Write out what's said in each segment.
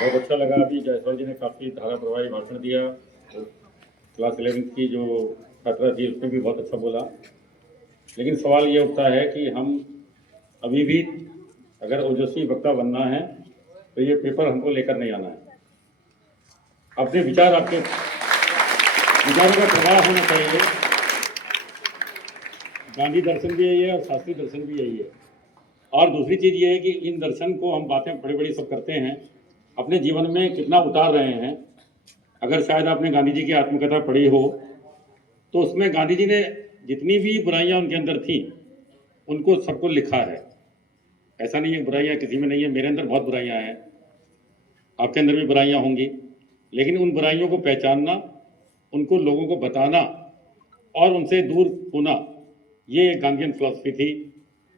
बहुत अच्छा लगा। अभी जायसवाल जी ने काफ़ी धारा प्रवाही भाषण दिया। तो क्लास 11th की जो छात्रा थी उसने भी बहुत अच्छा बोला। लेकिन सवाल ये उठता है कि हम अभी भी अगर ओजस्वी वक्ता बनना है तो ये पेपर हमको लेकर नहीं आना है। अपने विचार, आपके विचारों का प्रवाह होना चाहिए। गांधी दर्शन भी यही है और शास्त्री दर्शन भी यही है। और दूसरी चीज़ ये है कि इन दर्शन को हम बातें बड़ी बड़ी सब करते हैं, अपने जीवन में कितना उतार रहे हैं। अगर शायद आपने गांधी जी की आत्मकथा पढ़ी हो तो उसमें गांधी जी ने जितनी भी बुराइयां उनके अंदर थी उनको सबको लिखा है। ऐसा नहीं है बुराइयां किसी में नहीं है, मेरे अंदर बहुत बुराइयां हैं, आपके अंदर भी बुराइयां होंगी। लेकिन उन बुराइयों को पहचानना, उनको लोगों को बताना और उनसे दूर होना, ये एक गांधीयन फिलॉसफी थी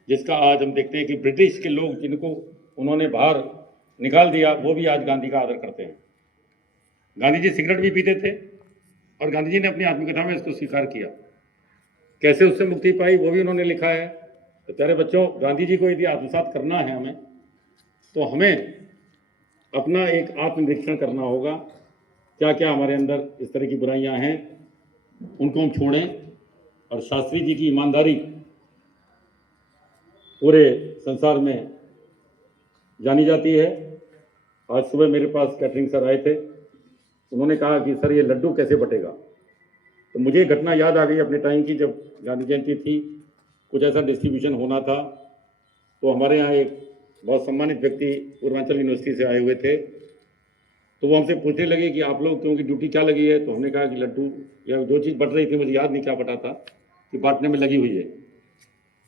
जिसका आज हम देखते हैं कि ब्रिटिश के लोग जिनको उन्होंने बाहर निकाल दिया वो भी आज गांधी का आदर करते हैं। गांधी जी सिगरेट भी पीते थे और गांधी जी ने अपनी आत्मकथा में इसको स्वीकार किया। कैसे उससे मुक्ति पाई वो भी उन्होंने लिखा है। तो प्यारे बच्चों, गांधी जी को यदि आत्मसात करना है हमें, तो हमें अपना एक आत्मनिरीक्षण करना होगा। क्या क्या हमारे अंदर इस तरह की बुराइयां हैं, उनको हम छोड़ें। और शास्त्री जी की ईमानदारी पूरे संसार में जानी जाती है। आज सुबह मेरे पास कैटरिंग सर आए थे, उन्होंने कहा कि सर ये लड्डू कैसे बटेगा। तो मुझे घटना याद आ गई अपने टाइम की, जब गांधी जयंती थी, कुछ ऐसा डिस्ट्रीब्यूशन होना था। तो हमारे यहाँ एक बहुत सम्मानित व्यक्ति पूर्वांचल यूनिवर्सिटी से आए हुए थे, तो वो हमसे पूछने लगे कि आप लोग क्योंकि ड्यूटी क्या लगी है। तो हमने कहा कि लड्डू या जो चीज़ बट रही थी, मुझे याद नहीं क्या बटा था, कि बांटने में लगी हुई है।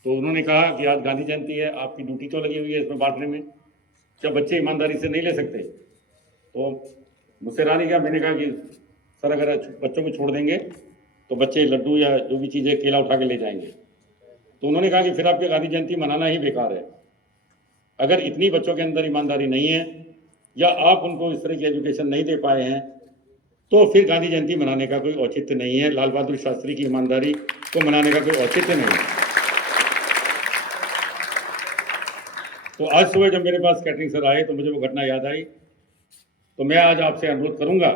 तो उन्होंने कहा कि आज गांधी जयंती है, आपकी ड्यूटी क्यों लगी हुई है इसमें बांटने में, क्या बच्चे ईमानदारी से नहीं ले सकते। तो मुझसे रहा नहीं गया, मैंने कहा कि सर अगर बच्चों को छोड़ देंगे तो बच्चे लड्डू या जो भी चीज़ें केला उठा के ले जाएंगे। तो उन्होंने कहा कि फिर आपकी गांधी जयंती मनाना ही बेकार है। अगर इतनी बच्चों के अंदर ईमानदारी नहीं है या आप उनको इस तरह की एजुकेशन नहीं दे पाए हैं तो फिर गांधी जयंती मनाने का कोई औचित्य नहीं है। लाल बहादुर शास्त्री की ईमानदारी को मनाने का कोई औचित्य नहीं है। तो आज सुबह जब मेरे पास कैटरिंग सर आए तो मुझे वो घटना याद आई। तो मैं आज आपसे अनुरोध करूंगा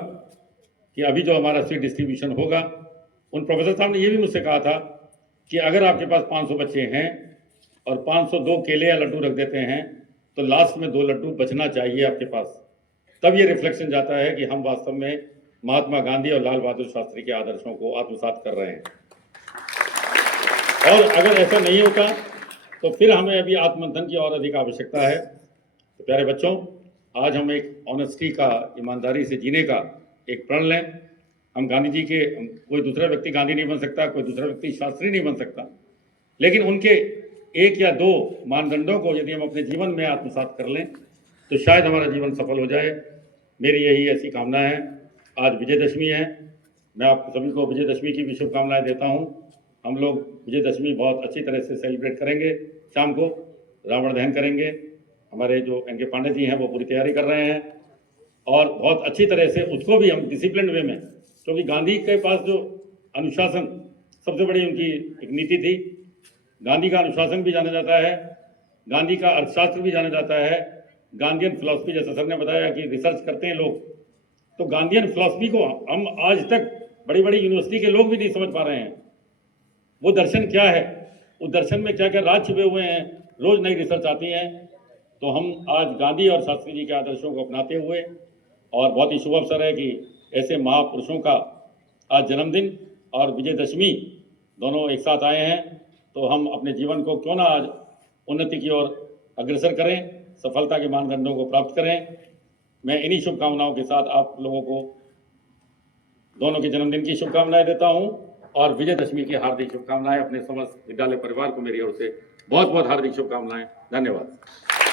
कि अभी जो हमारा सीट डिस्ट्रीब्यूशन होगा, उन प्रोफेसर साहब ने ये भी मुझसे कहा था कि अगर आपके पास 500 बच्चे हैं और 502 केले या लड्डू रख देते हैं तो लास्ट में 2 लड्डू बचना चाहिए आपके पास। तब ये रिफ्लेक्शन जाता है कि हम वास्तव में महात्मा गांधी और लाल बहादुर शास्त्री के आदर्शों को आत्मसात कर रहे हैं। और अगर ऐसा नहीं होता तो फिर हमें अभी आत्ममंथन की और अधिक आवश्यकता है। तो प्यारे बच्चों, आज हम एक ऑनेस्टी का, ईमानदारी से जीने का एक प्रण लें। हम गांधी जी के, कोई दूसरा व्यक्ति गांधी नहीं बन सकता, कोई दूसरा व्यक्ति शास्त्री नहीं बन सकता, लेकिन उनके 1 या 2 मानदंडों को यदि हम अपने जीवन में आत्मसात कर लें तो शायद हमारा जीवन सफल हो जाए। मेरी यही ऐसी कामना है। आज विजयदशमी है, मैं आप सभी को विजयदशमी की भी शुभकामनाएं देता हूँ। हम लोग विजयदशमी बहुत अच्छी तरह से सेलिब्रेट करेंगे। शाम को रावण दहन करेंगे। हमारे जो एन के पांडे जी हैं वो पूरी तैयारी कर रहे हैं और बहुत अच्छी तरह से उसको भी हम डिसिप्लिन वे में, क्योंकि गांधी के पास जो अनुशासन सबसे बड़ी उनकी एक नीति थी। गांधी का अनुशासन भी जाना जाता है, गांधी का अर्थशास्त्र भी जाना जाता है, गांधीयन फिलॉसफी, जैसा सर ने बताया कि रिसर्च करते हैं लोग, तो गांधीयन फिलॉसफी को हम आज तक बड़ी बड़ी यूनिवर्सिटी के लोग भी नहीं समझ पा रहे हैं। वो दर्शन क्या है, उस दर्शन में क्या क्या राज छिपे हुए हैं, रोज नई रिसर्च आती है। तो हम आज गांधी और शास्त्री जी के आदर्शों को अपनाते हुए, और बहुत ही शुभ अवसर है कि ऐसे महापुरुषों का आज जन्मदिन और विजयदशमी दोनों एक साथ आए हैं, तो हम अपने जीवन को क्यों ना आज उन्नति की ओर अग्रसर करें, सफलता के मानदंडों को प्राप्त करें। मैं इन्हीं शुभकामनाओं के साथ आप लोगों को दोनों के जन्मदिन की शुभकामनाएं देता हूं और विजयदशमी की हार्दिक शुभकामनाएं। अपने समस्त विद्यालय परिवार को मेरी ओर से बहुत बहुत हार्दिक शुभकामनाएं। धन्यवाद।